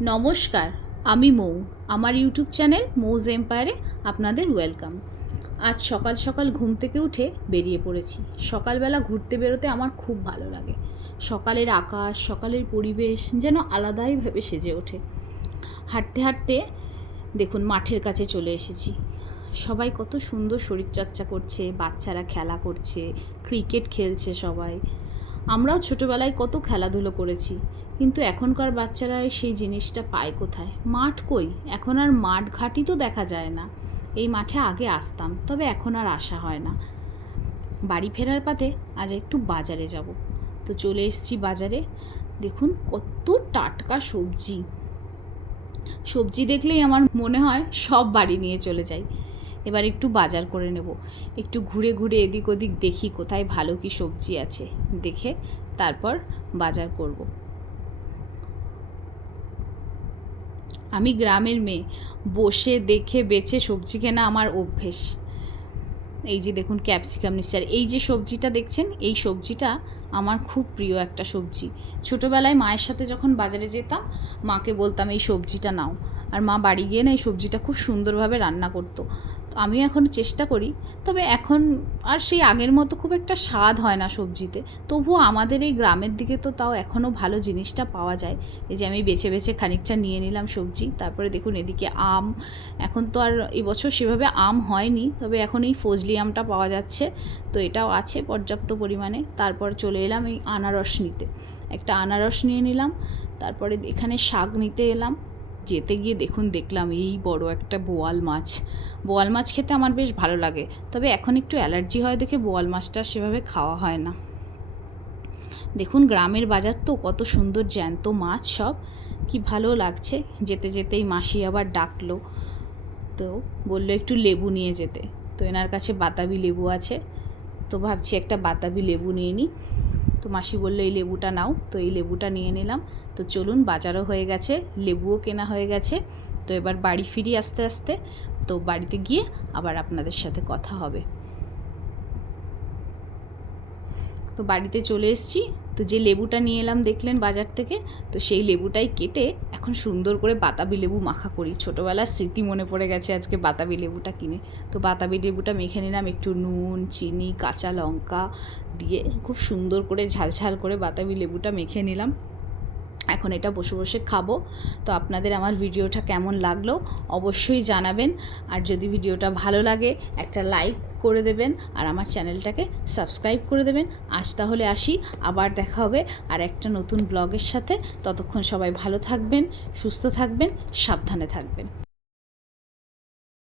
নমস্কার, আমি মৌ। আমার ইউটিউব চ্যানেল মৌজ এম্পায়ারে আপনাদের ওয়েলকাম। আজ সকাল সকাল ঘুম থেকে উঠে বেরিয়ে পড়েছি। সকালবেলা ঘুরতে বেরোতে আমার খুব ভালো লাগে। সকালের আকাশ, সকালের পরিবেশ যেন আলাদাইভাবে সেজে ওঠে। হাঁটতে হাঁটতে দেখুন মাঠের কাছে চলে এসেছি। সবাই কত সুন্দর শরীরচর্চা করছে, বাচ্চারা খেলা করছে, ক্রিকেট খেলছে সবাই। আমরাও ছোটোবেলায় কত খেলাধুলো করেছি। কিন্তু এখনকার বাচ্চারা সেই জিনিসটা পায় কোথায়? মাঠ কই? এখন আর মাঠ ঘাটই তো দেখা যায় না। এই মাঠে আগে আসতাম, তবে এখন আর আসা হয় না। বাড়ি ফেরার পথে আজ একটু বাজারে যাব। তো চলে এসেছি বাজারে। দেখুন কত টাটকা সবজি। সবজি দেখলেই আমার মনে হয় সব বাড়ি নিয়ে চলে যাই। এবার একটু বাজার করে নেব। একটু ঘুরে ঘুরে এদিক ওদিক দেখি কোথায় ভালো কি সবজি আছে। দেখে তারপর বাজার করব। আমি গ্রামের মেয়ে, বসে দেখে বেছে সবজি কেনা আমার অভ্যেস। এই যে দেখুন ক্যাপসিকাম নিশ্চার এই যে সবজিটা দেখছেন, এই সবজিটা আমার খুব প্রিয় একটা সবজি। ছোটোবেলায় মায়ের সাথে যখন বাজারে যেতাম, মাকে বলতাম, এই সবজিটা নাও। আর মা বাড়ি গিয়ে না এই সবজিটা খুব সুন্দরভাবে রান্না করতো। আমিও এখন চেষ্টা করি, তবে এখন আর সেই আগের মতো খুব একটা স্বাদ হয় না সবজিতে। তবুও আমাদের এই গ্রামের দিকে তো তাও এখনও ভালো জিনিসটা পাওয়া যায়। এই যে আমি বেছে বেছে খানিকটা নিয়ে নিলাম সবজি, তারপরে দেখুন এদিকে আম। এখন তো আর এবছর সেভাবে আম হয়নি, তবে এখন এই ফজলি আমটা পাওয়া যাচ্ছে। তো এটাও আছে পর্যাপ্ত পরিমাণে। তারপর চলে এলাম এই আনারস নিতে। একটা আনারস নিয়ে নিলাম, তারপরে এখানে শাক নিতে এলাম। যেতে গিয়ে দেখুন, দেখলাম এই বড় একটা বোয়াল মাছ। বোয়াল মাছ খেতে আমার বেশ ভালো লাগে, তবে এখন একটু অ্যালার্জি হয় দেখে বোয়াল মাছটা সেভাবে খাওয়া হয় না। দেখুন, গ্রামের বাজার তো কত সুন্দর জ্যান্ত মাছ সব, কি ভালো লাগছে। যেতে যেতেই মাসি আবার ডাকলো, তো বলল একটু লেবু নিয়ে যেতে। তো এনার কাছে বাতাবি লেবু আছে, তো ভাবছি একটা বাতাবি লেবু নিয়ে নিই তো মাসি বলল, এই লেবুটা নাও। তো এই লেবুটা নিয়ে নিলাম। তো চলুন, বাজারও হয়ে গেছে, লেবুও কেনা হয়ে গেছে। তো এবার বাড়ি ফিরি আস্তে আস্তে। তো বাড়িতে গিয়ে আবার আপনাদের সাথে কথা হবে। তো বাড়িতে চলে এসেছি। তো যে লেবুটা নিয়ে এলাম দেখলেন বাজার থেকে, তো সেই লেবুটাই কেটে এখন সুন্দর করে বাতাবি লেবু মাখা করি। ছোটোবেলার স্মৃতি মনে পড়ে গেছে আজকে বাতাবি লেবুটা কিনে। তো বাতাবি লেবুটা মেখে নিলাম একটু নুন, চিনি, কাঁচা লঙ্কা দিয়ে খুব সুন্দর করে ঝালঝাল করে বাতাবি লেবুটা মেখে নিলাম। এখন এটা বসে বসে খাব। তো আপনাদের আমার ভিডিওটা কেমন লাগল অবশ্যই জানাবেন। আর যদি ভিডিওটা ভালো লাগে, একটা লাইক করে দেবেন আর আমার চ্যানেলটাকে সাবস্ক্রাইব করে দেবেন। আজ তাহলে আসি, আবার দেখা হবে আর একটা নতুন ব্লগের সাথে। ততক্ষণ সবাই ভালো থাকবেন, সুস্থ থাকবেন, সাবধানে থাকবেন।